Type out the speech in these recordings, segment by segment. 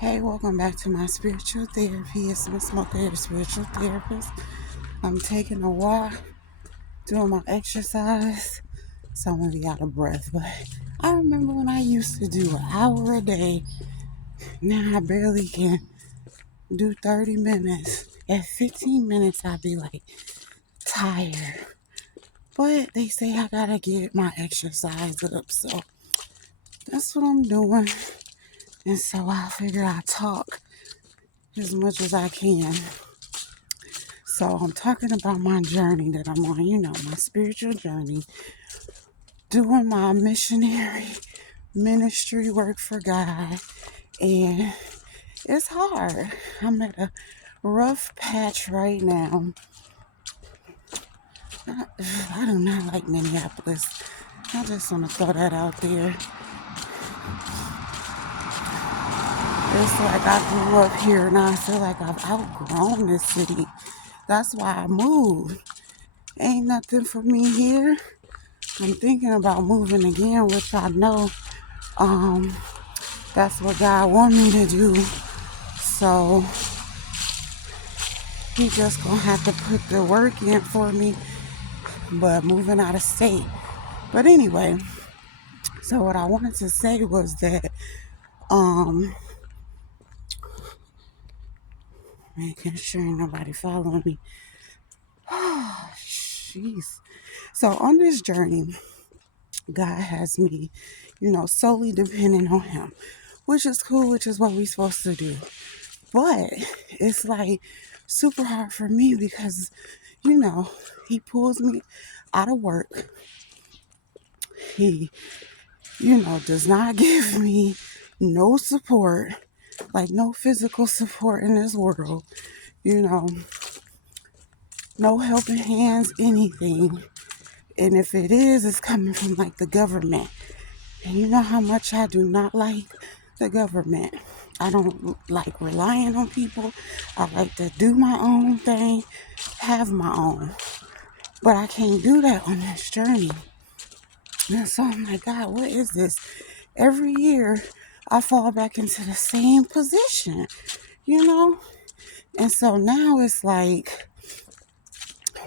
Hey, welcome back to my spiritual therapy. It's Miss Mocha, your spiritual therapist. I'm taking a walk, doing my exercise, so I'm gonna be out of breath. But I remember when I used to do an hour a day. Now I barely can do 30 minutes. At 15 minutes, I'd be like tired. But they say I gotta get my exercise up, so that's what I'm doing. And so I figure I talk as much as I can. So I'm talking about my journey that I'm on, my spiritual journey, doing my missionary ministry work for God. And it's hard. I'm at a rough patch right now. I do not like Minneapolis. I just want to throw that out there. It's like I grew up here and I feel like I've outgrown this city. That's why I moved. Ain't nothing for me here. I'm thinking about moving again, which I know that's what God want me to do. So he just gonna have to put the work in for me, but moving out of state. But anyway, so what I wanted to say was that making sure ain't nobody following me. Jeez. So on this journey, God has me, solely depending on him, which is cool, which is what we're supposed to do. But it's like super hard for me because, he pulls me out of work. He, does not give me no support, like no physical support in this world, you know, no helping hands, anything. And if it is, it's coming from like the government. And you know how much I do not like the government. I don't like relying on people. I like to do my own thing, have my own. But I can't do that on this journey. And so I'm like, God, what is this? Every year I fall back into the same position, you know? And so now it's like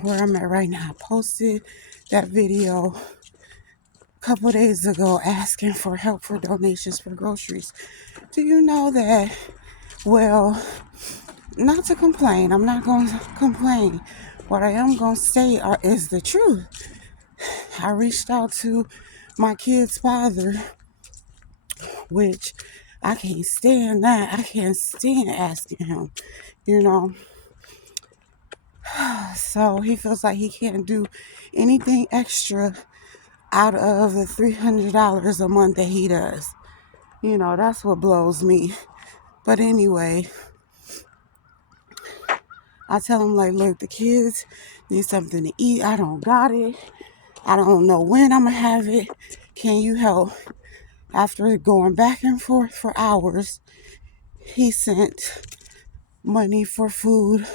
where I'm at right now. I posted that video a couple days ago asking for help for donations for groceries. Do you know that, well, not to complain, I'm not going to complain. What I am going to say is the truth. I reached out to my kid's father, which I can't stand that. I can't stand asking him, you know. So he feels like he can't do anything extra out of the $300 a month that he does. That's what blows me. But anyway, I tell him, like, look, the kids need something to eat. I don't got it. I don't know when I'm going to have it. Can you help? After going back and forth for hours, he sent money for food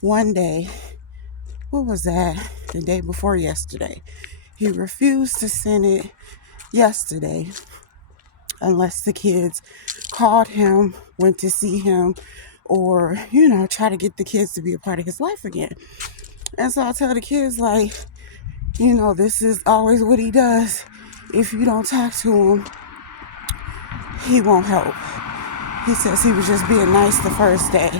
one day. What was that? The day before yesterday. He refused to send it yesterday unless the kids called him, went to see him, or, try to get the kids to be a part of his life again. And so I tell the kids, like, this is always what he does. If you don't talk to him, he won't help. He says he was just being nice the first day.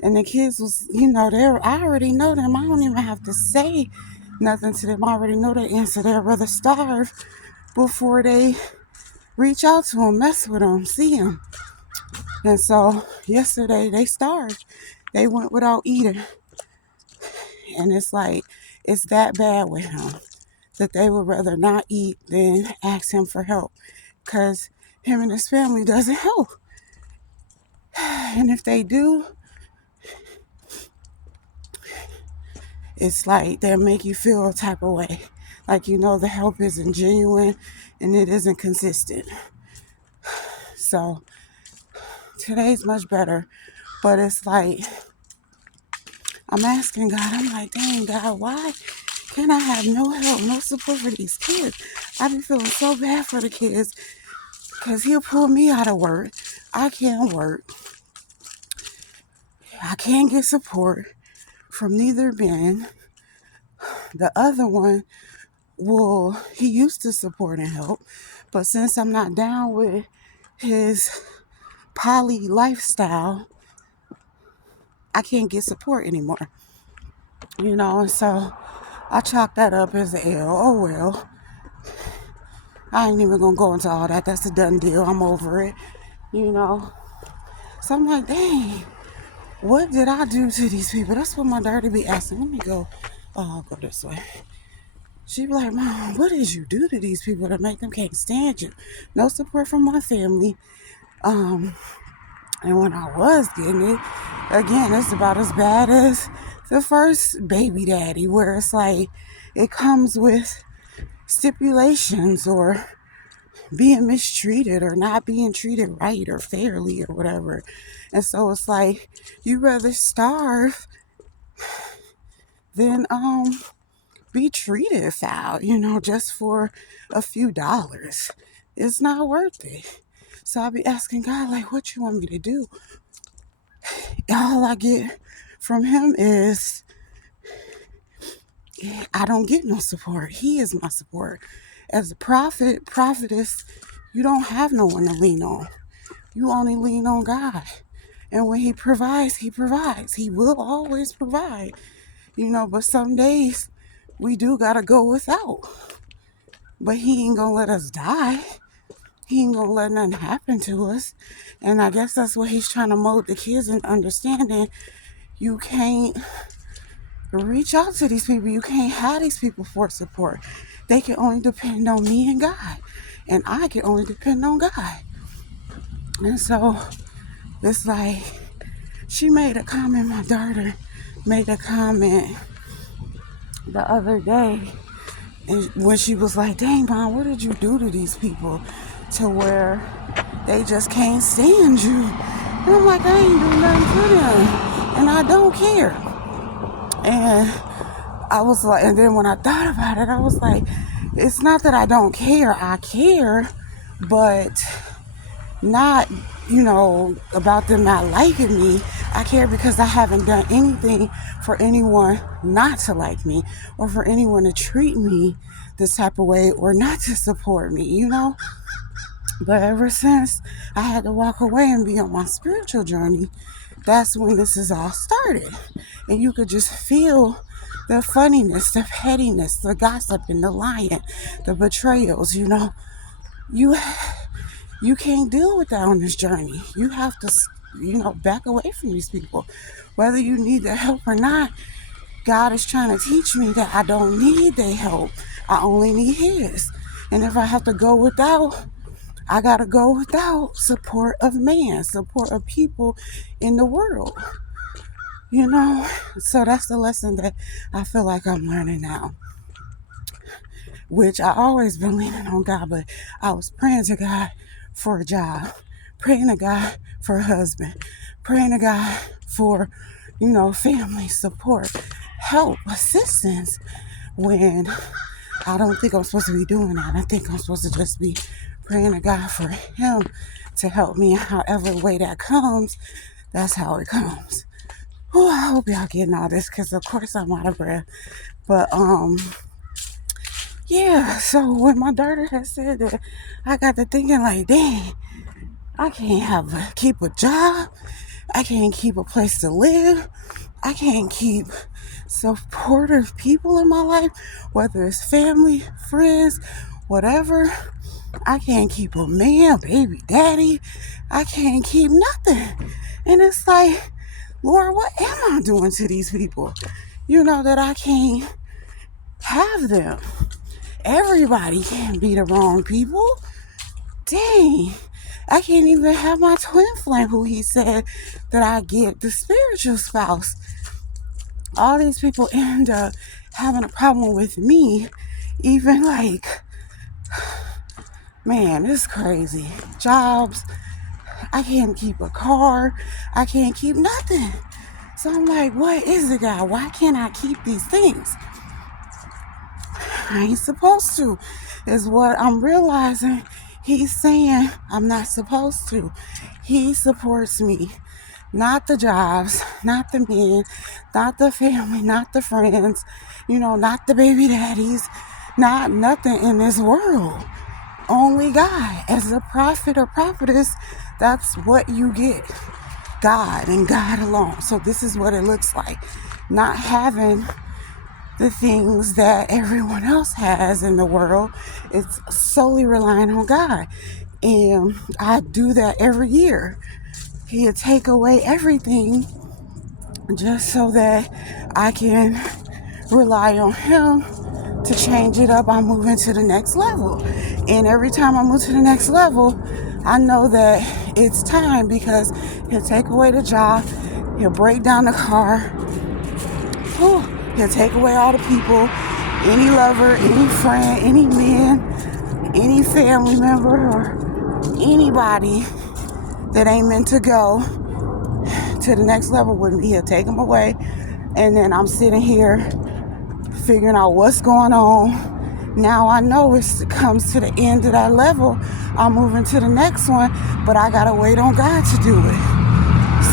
And the kids was, I already know them. I don't even have to say nothing to them. I already know the answer. They'd rather starve before they reach out to him, mess with him, see him. And so yesterday they starved. They went without eating. And it's like, it's that bad with him that they would rather not eat than ask him for help. Because him and his family doesn't help. And if they do, it's like they'll make you feel a type of way. Like, the help isn't genuine and it isn't consistent. So today's much better. But it's like, I'm asking God, I'm like, dang, God, why can't I have no help, no support for these kids? I be feeling so bad for the kids. Because he'll pull me out of work. I can't work. I can't get support from neither Ben. The other one, well, he used to support and help. But since I'm not down with his poly lifestyle, I can't get support anymore. And so I chalk that up as an L. Oh, well. I ain't even gonna go into all that. That's a done deal. I'm over it. You know. So I'm like, dang, what did I do to these people? That's what my daughter be asking. Let me go. Oh, I'll go this way. She be like, Mom, what did you do to these people that make them can't stand you? No support from my family. And when I was getting it, again, it's about as bad as the first baby daddy, where it's like it comes with stipulations or being mistreated or not being treated right or fairly or whatever. And so it's like you rather starve than be treated foul, just for a few dollars. It's not worth it. So I'll be asking God, like, what you want me to do? All I get from him is I don't get no support. He is my support. As a prophetess, you don't have no one to lean on. You only lean on God. And when he provides, he provides. He will always provide. But some days we do gotta go without. But he ain't gonna let us die. He ain't gonna let nothing happen to us. And I guess that's what he's trying to mold the kids in understanding. You can't reach out to these people. You can't have these people for support. They can only depend on me and God. And I can only depend on God. And so it's like she made a comment, my daughter made a comment the other day, and when she was like, dang, Mom, what did you do to these people to where they just can't stand you? And I'm like, I ain't do nothing for them, and I don't care. And I was like, and then when I thought about it, I was like, it's not that I don't care. I care, but not, about them not liking me. I care because I haven't done anything for anyone not to like me or for anyone to treat me this type of way or not to support me. But ever since I had to walk away and be on my spiritual journey, that's when this is all started. And you could just feel the funniness, the pettiness, the gossiping, the lying, the betrayals. You can't deal with that on this journey. You have to, back away from these people. Whether you need their help or not, God is trying to teach me that I don't need their help. I only need his. And if I have to go without, I got to go without support of man, support of people in the world. So that's the lesson that I feel like I'm learning now. Which I always been leaning on God, but I was praying to God for a job, praying to God for a husband, praying to God for, family support, help, assistance, when I don't think I'm supposed to be doing that. I think I'm supposed to just be praying to God for him to help me, and however way that comes, that's how it comes. Oh, I hope y'all getting all this, because of course I'm out of breath. But yeah, so when my daughter had said that, I got to thinking like, dang, I can't keep a job. I can't keep a place to live. I can't keep supportive people in my life, whether it's family, friends, whatever. I can't keep a man, baby daddy. I can't keep nothing. And it's like, Lord, what am I doing to these people? That I can't have them. Everybody can't be the wrong people. Dang. I can't even have my twin flame, who he said that I get the spiritual spouse. All these people end up having a problem with me. Even like, man, it's crazy. Jobs. I can't keep a car. I can't keep nothing. So I'm like, what is it, God? Why can't I keep these things? I ain't supposed to, is what I'm realizing He's saying I'm not supposed to. He supports me. Not the jobs, not the men, not the family, not the friends, not the baby daddies, not nothing in this world. Only God. As a prophet or prophetess, that's what you get. God and God alone. So this is what it looks like. Not having the things that everyone else has in the world. It's solely relying on God. And I do that every year. He'll take away everything just so that I can rely on Him to change it up. I'm moving to the next level. And every time I move to the next level, I know that it's time because He'll take away the job. He'll break down the car. He'll take away all the people, any lover, any friend, any man, any family member, or anybody that ain't meant to go to the next level with me. He'll take them away. And then I'm sitting here figuring out what's going on. Now I know it comes to the end of that level. I'm moving to the next one, but I gotta wait on God to do it.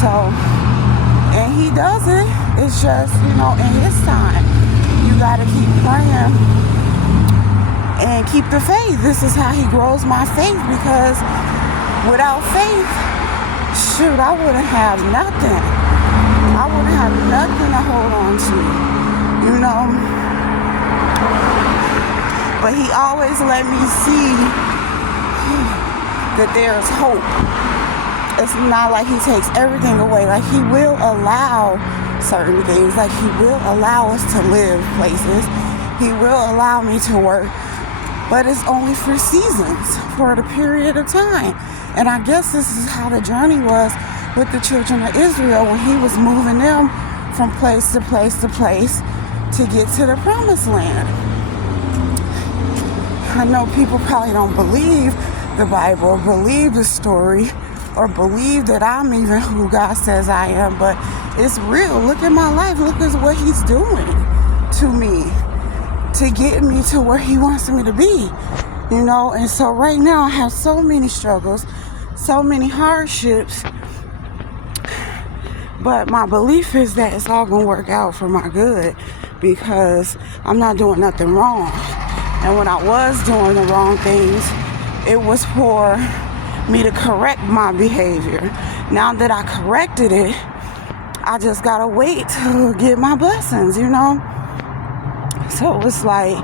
So, and He does it. It's just, in His time. You gotta keep praying and keep the faith. This is how He grows my faith, because without faith, shoot, I wouldn't have nothing. I wouldn't have nothing to hold on to, But He always let me see that there's hope. It's not like He takes everything away. Like, He will allow certain things. Like, He will allow us to live places. He will allow me to work. But it's only for seasons, for the period of time. And I guess this is how the journey was with the children of Israel when He was moving them from place to place to place to get to the promised land. I know people probably don't believe the Bible, believe the story, or believe that I'm even who God says I am, but it's real. Look at my life. Look at what He's doing to me to get me to where He wants me to be, And so right now I have so many struggles, so many hardships, but my belief is that it's all going to work out for my good because I'm not doing nothing wrong. And when I was doing the wrong things, it was for me to correct my behavior. Now that I corrected it, I just gotta wait to get my blessings, So it's like,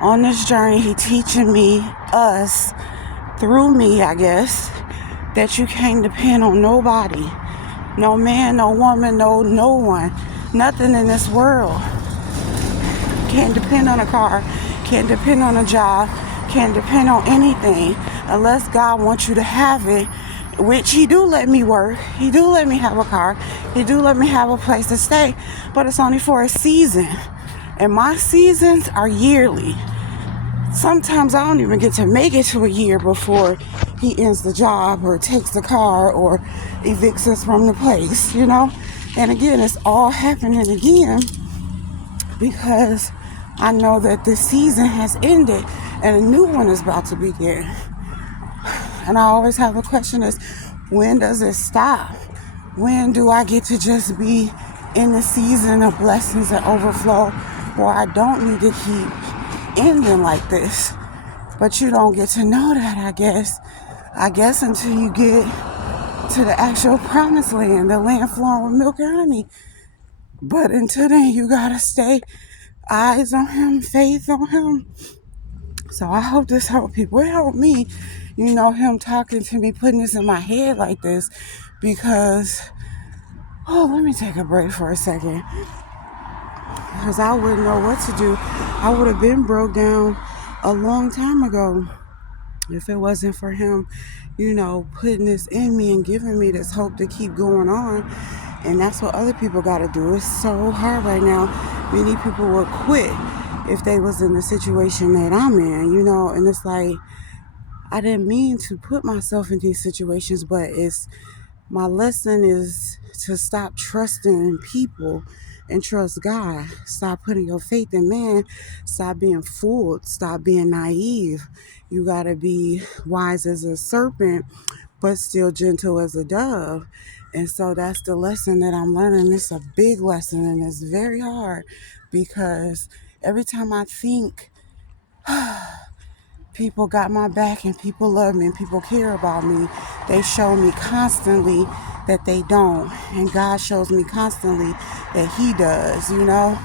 on this journey, He teaching us, through me, I guess, that you can't depend on nobody. No man, no woman, no one. Nothing in this world. Can't depend on a car, can't depend on a job, can't depend on anything unless God wants you to have it, which He do let me work. He do let me have a car. He do let me have a place to stay, but it's only for a season. And my seasons are yearly. Sometimes I don't even get to make it to a year before He ends the job or takes the car or evicts us from the place, And again, it's all happening again because I know that this season has ended and a new one is about to begin. And I always have a question is, when does it stop? When do I get to just be in the season of blessings and overflow where I don't need to keep ending like this? But you don't get to know that, I guess until you get to the actual promised land, the land flowing with milk and honey. But until then, you gotta stay eyes on Him, faith on Him. So I hope this helped people. It helped me, Him talking to me, putting this in my head like this, because, let me take a break for a second, because I wouldn't know what to do. I would have been broke down a long time ago if it wasn't for Him, putting this in me and giving me this hope to keep going on. And that's what other people got to do. It's so hard right now. Many people would quit if they was in the situation that I'm in, and it's like, I didn't mean to put myself in these situations, but my lesson is to stop trusting people and trust God. Stop putting your faith in man. Stop being fooled. Stop being naive. You got to be wise as a serpent, but still gentle as a dove. And so that's the lesson that I'm learning. It's a big lesson and it's very hard because every time I think people got my back and people love me and people care about me, they show me constantly that they don't. And God shows me constantly that He does, you know?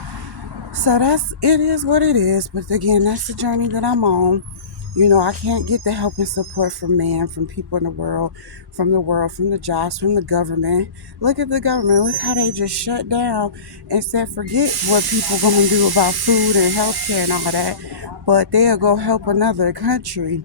So it is what it is. But again, that's the journey that I'm on. You know, I can't get the help and support from man, from people in the world, from the jobs, from the government. Look at the government. Look how they just shut down and said, forget what people going to do about food and healthcare and all that. But they'll go help another country.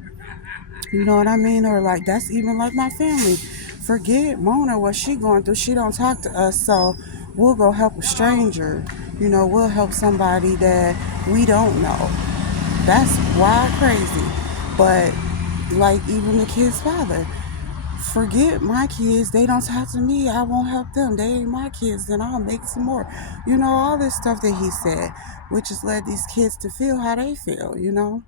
You know what I mean? Or like, that's even like my family. Forget Mona, what she going through. She don't talk to us, so we'll go help a stranger. You know, we'll help somebody that we don't know. That's wild crazy. But like even the kid's father, forget my kids. They don't talk to me. I won't help them. They ain't my kids. Then I'll make some more. You know, all this stuff that he said, which has led these kids to feel how they feel, you know.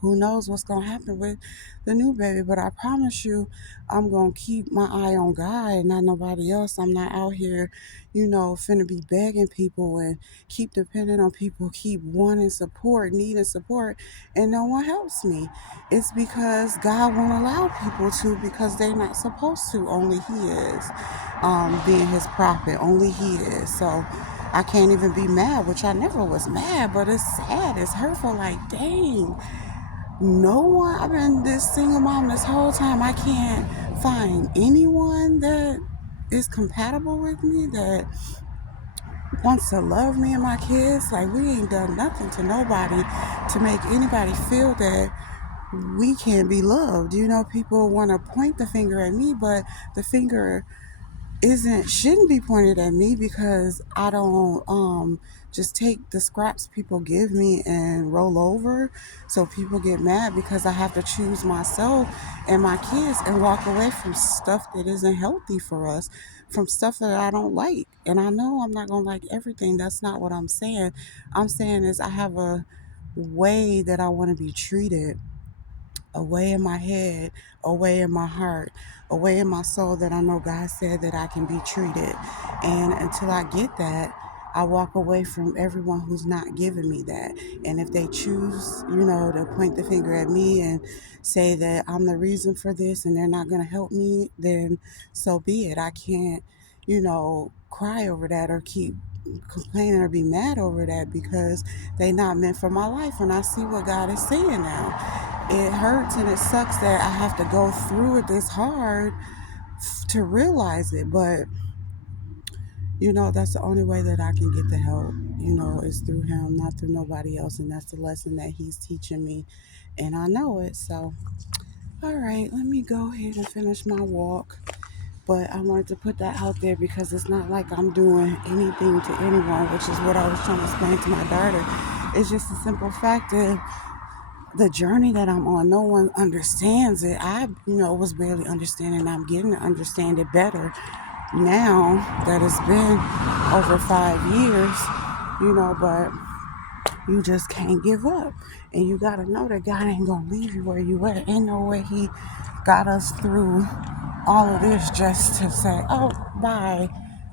Who knows what's going to happen with the new baby, but I promise you I'm going to keep my eye on God and not nobody else. I'm not out here, you know, finna be begging people and keep depending on people, keep wanting support, needing support, and no one helps me. It's because God won't allow people to, because they're not supposed to. Only He is being His prophet. Only He is. So I can't even be mad, which I never was mad, but it's sad. It's hurtful. Like, dang, no one. I've been this single mom this whole time. I can't find anyone that is compatible with me, that wants to love me and my kids. Like, we ain't done nothing to nobody to make anybody feel that we can't be loved. You know, people want to point the finger at me, but the finger shouldn't be pointed at me, because I don't just take the scraps people give me and roll over. So people get mad because I have to choose myself and my kids and walk away from stuff that isn't healthy for us, from stuff that I don't like. And I know I'm not going to like everything. That's not what I'm saying. I'm saying is I have a way that I want to be treated, a way in my head, a way in my heart, a way in my soul that I know God said that I can be treated. And until I get that, I walk away from everyone who's not giving me that. And if they choose, you know, to point the finger at me and say that I'm the reason for this and they're not going to help me, then so be it. I can't, you know, cry over that or keep complaining or be mad over that, because they not meant for my life. And I see what God is saying now. It hurts and it sucks that I have to go through it this hard to realize it, but you know, that's the only way that I can get the help, you know, is through Him, not through nobody else. And that's the lesson that He's teaching me, and I know it. So all right, let me go ahead and finish my walk. But I wanted to put that out there because it's not like I'm doing anything to anyone, which is what I was trying to explain to my daughter. It's just a simple fact that the journey that I'm on, no one understands it. I, you know, was barely understanding. I'm getting to understand it better now that it's been over 5 years, you know, but you just can't give up. And you got to know that God ain't going to leave you where you at. Ain't no way He got us through all of this just to say, oh, bye.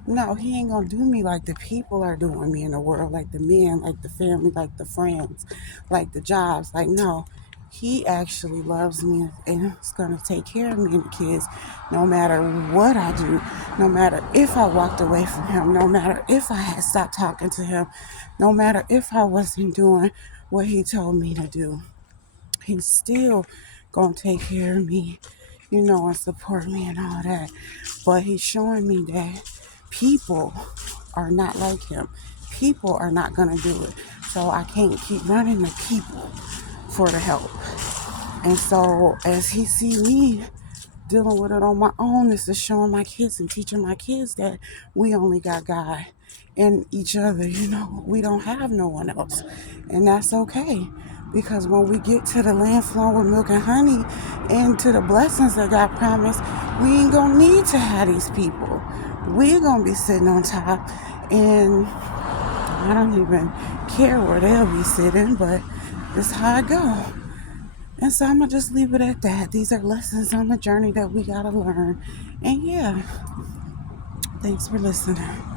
No, He ain't going to do me like the people are doing me in the world, like the men, like the family, like the friends, like the jobs. Like, no, He actually loves me and is going to take care of me and the kids no matter what I do, no matter if I walked away from Him, no matter if I had stopped talking to Him, no matter if I wasn't doing what He told me to do. He's still going to take care of me, you know, and support me and all that. But He's showing me that people are not like Him. People are not going to do it. So I can't keep running to people for the help. And so as He see me dealing with it on my own, this is showing my kids and teaching my kids that we only got God and each other. You know, we don't have no one else. And that's okay. Because when we get to the land flowing with milk and honey and to the blessings that God promised, we ain't going to need to have these people. We're going to be sitting on top And I don't even care where they'll be sitting, but it's how I go. And so I'm going to just leave it at that. These are lessons on the journey that we got to learn. And yeah, thanks for listening.